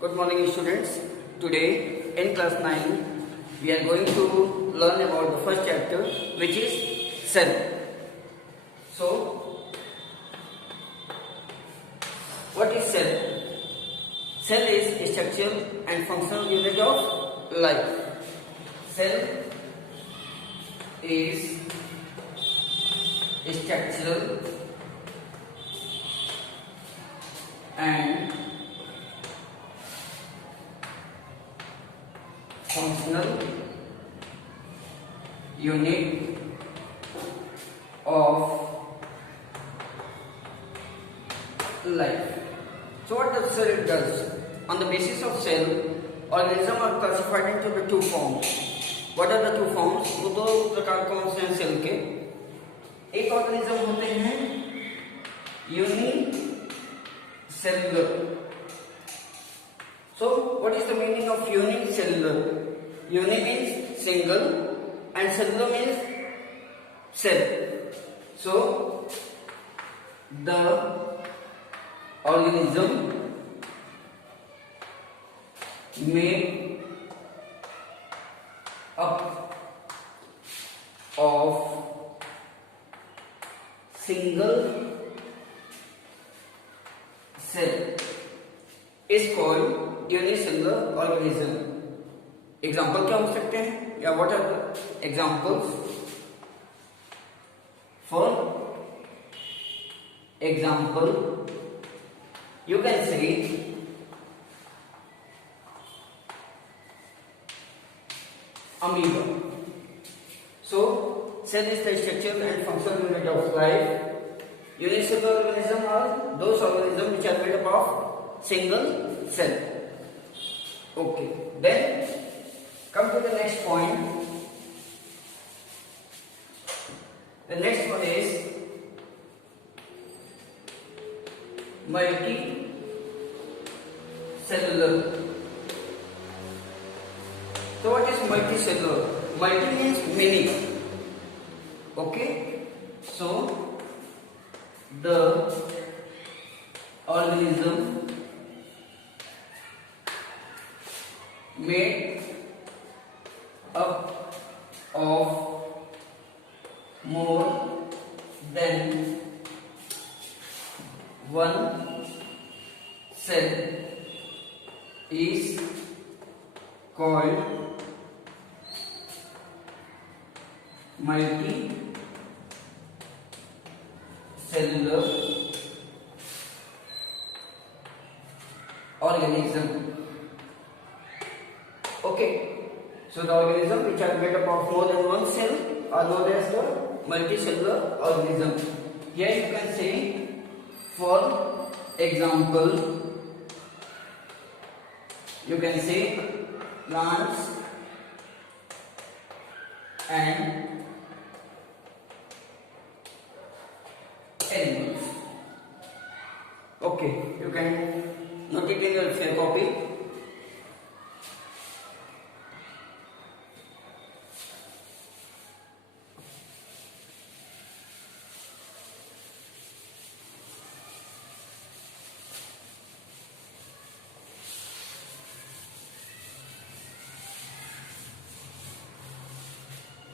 Good morning, students. Today in class 9 we are going to learn about the first chapter, which is cell. So what is cell? Cell is a structural and functional unit of life. Cell is a structural and functional unit of life. So what the cell does? On the basis of cell, organisms are classified into the two forms. What are the two forms? वो दो प्रकार कौन से हैं सेल के? एक ऑर्गेनिज्म होते हैं unicellular. So what is the meaning of unicellular? Uni means single and cellular means cell. So the organism made up of single cell is called unicellular organism. Example क्या हो सकते हैं या what are examples? For example you can say amoeba. So cell is the structural and functional unit of life. Unicellular organisms are those organisms which are made up of single cell. Okay, then come to the next point. The next one is multicellular. So what is multicellular? Multi means many. Okay, so the organism made up of more than one cell is called multicellular organism. Okay, so the organism which are made up of more than one cell are known as the multicellular organism. Here you can say, for example, you can say plants and animals. Okay, you can note it in your copy.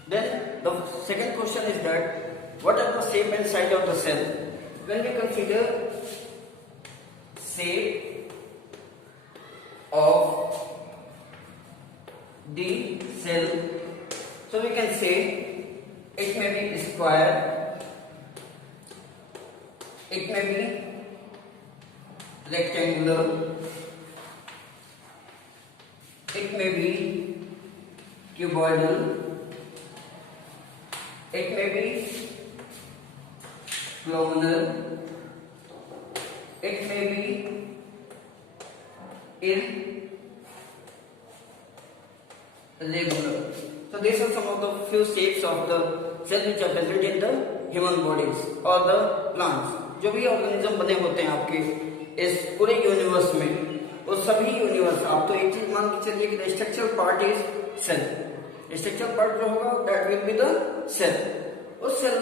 Then the second question is that what are the shape and size of the cell? When we consider shape of the cell, so we can say it may be square, it may be rectangular, it may be cuboidal, it may be clonal, it may be irregular. So these are some of the few shapes of the cell which are present in the human bodies or the plants. जो भी ऑर्गेनिज्म बने होते हैं आपके इस पूरे यूनिवर्स में, वो सभी यूनिवर्स, आप तो एक चीज मान के चलिए कि the structural part is cell. Structural part जो होगा that will be the cell. उस सेल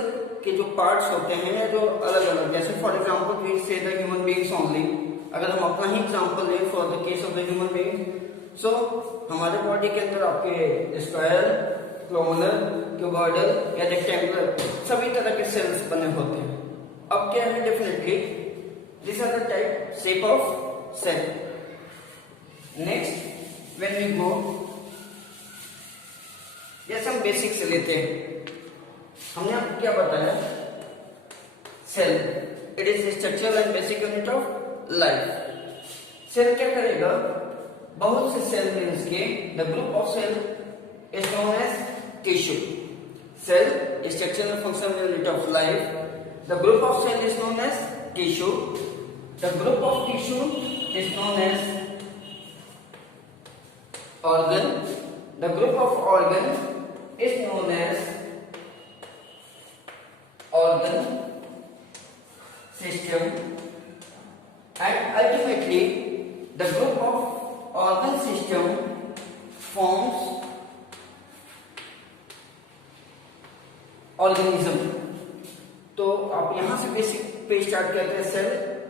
के जो पार्ट्स होते हैं या जो अलग अलग, जैसे for example we say the human beings only, अगर हम अपना ही एग्जांपल लें for for the case of the human being. So हमारे बॉडी के अंदर आपके स्क्वायर, क्लोमोनर, क्यूबॉइडल या रेक्टेंगुलर सभी तरह के सेल्स बने होते हैं। अब क्या है, definitely this are the type shape of cell. Next when we go, जैसे हम बेसिक से लेते हैं, हमने आपको क्या बताया, cell it is structural and basic unit of life. Cell क्या करेगा, बहुत से सेल मीन्स के the group of cell is known as tissue. Cell structural functional unit of life, the group of cell is known as tissue, the group of tissue is known as organ, the group of organ is known as organ system, and ultimately the group of organ system forms organism। तो आप यहां से बेसिक पे स्टार्ट करते हैं। सेल,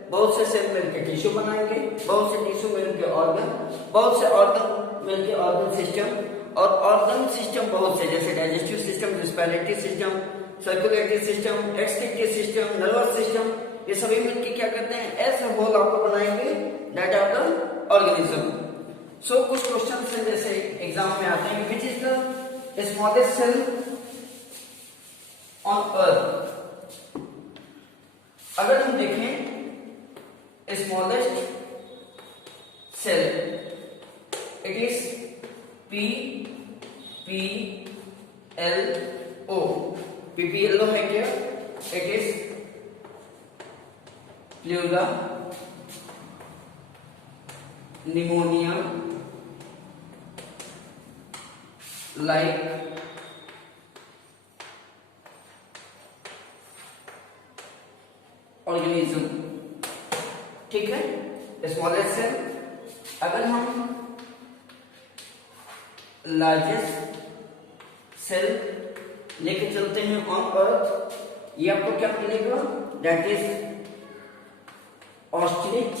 बहुत से सेल मिलकर टिश्यू बनाएंगे, बहुत से टिश्यू मिलकर ऑर्गन, बहुत से ऑर्गन मिलके ऑर्गन सिस्टम, और ऑर्गन सिस्टम बहुत से, जैसे digestive system, respiratory system, circulatory system, excretory system, nervous system, ये सभी मिलके क्या करते हैं, ऐसे होल आपको बनाएंगे, that are the organism. So कुछ क्वेश्चन है जैसे एग्जाम में आते हैं, which is the smallest cell on earth. अगर हम देखें smallest cell, it is PPLO। PPLO है क्या, it is pleura pneumonia like organism. ठीक है, स्मॉलेस्ट सेल। अगर हम लार्जेस्ट सेल लेके चलते हैं ऑन अर्थ, ये आपको क्या मिलेगा, that is ostrich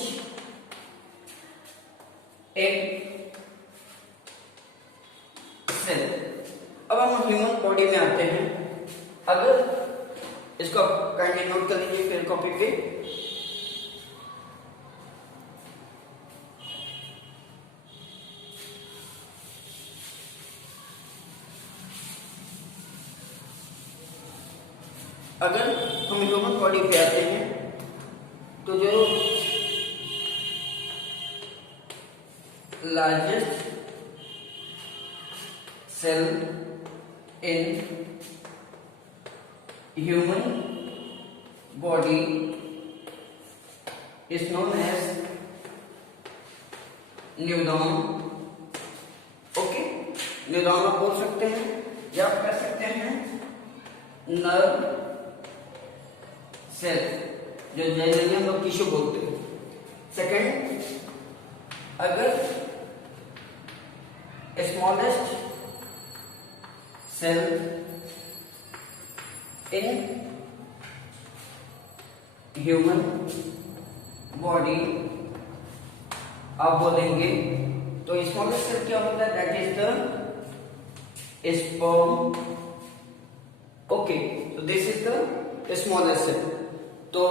egg cell. अब हम ह्यूमन बॉडी में आते हैं। अगर इसको आप काइंडली नोट कर लीजिए फिर कॉपी पे, अगर हम ह्यूमन बॉडी पे आते हैं तो जो largest cell in human body is known as neuron. Okay, neuron आप बोल सकते हैं या आप कह सकते हैं नर्व सेल, जो जनरली हम लोग टिश्यू बोलते हैं। सेकेंड, अगर smallest cell in human body आप बोलेंगे तो स्मॉलेस्ट सेल क्या होता है, that is the sperm. Okay, तो this is the smallest cell. तो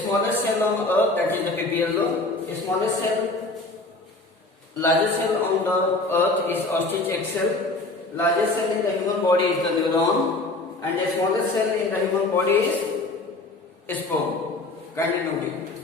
smallest cell on earth, that is the PPLO. Smallest cell, largest cell on the earth is ostrich egg cell. Largest cell in the human body is the neuron, and the smallest cell in the human body is sperm. Kindly note it.